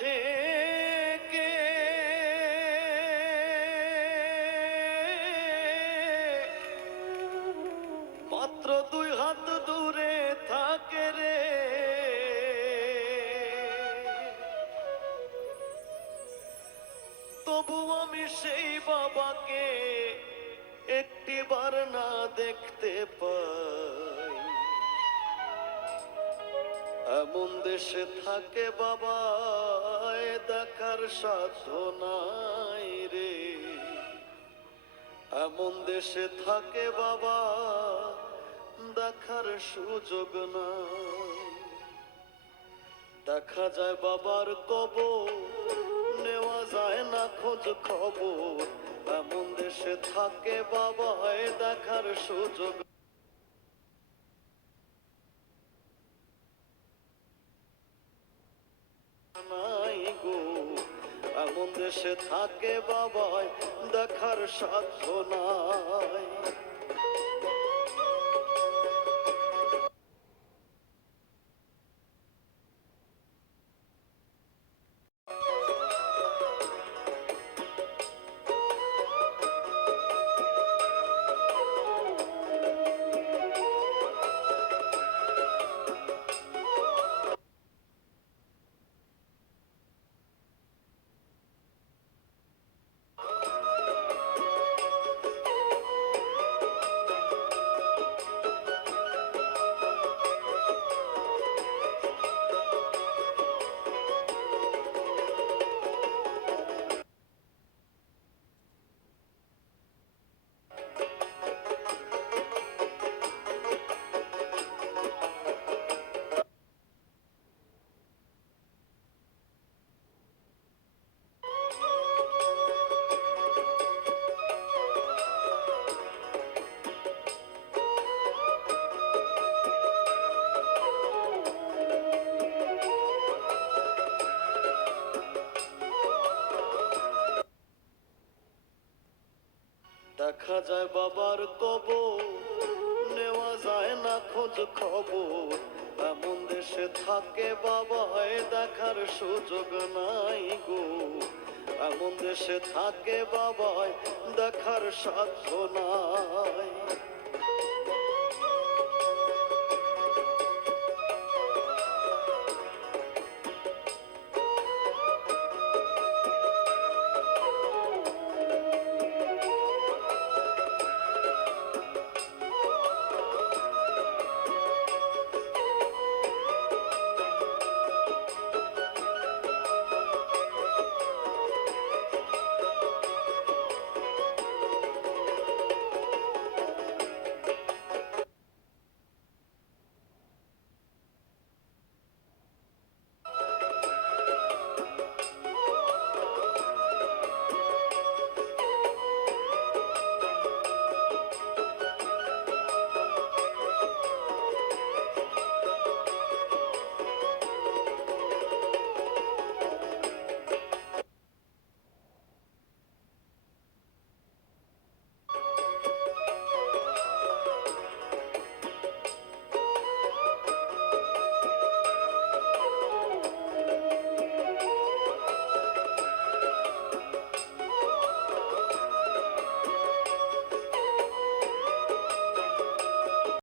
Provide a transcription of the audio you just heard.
থেকে। মাত্র দুই হাত দূরে থাকে রে। তবু আমি সেই বাবাকে একটিবার না দেখতে পা এমন দেশে থাকে বাবা দেখার সাধ্য নাই রে। এমন দেশে থাকে বাবা, দেখার সুযোগ নাই। দেখা যায় বাবার কব নেওয়া যায় না খোঁজ খবর। এমন দেশে থাকে বাবা দেখার সুযোগ এমন দেশে থাকে বাবায় দেখার সাধ্য নাই। দেখা যায় বাবার কব নেওয়া যায় না খোঁজ খবর। এমন দেশে থাকে বাবায় দেখার সুযোগ নাই গো। এমন দেশে থাকে বাবায় দেখার সাধ্য নাই।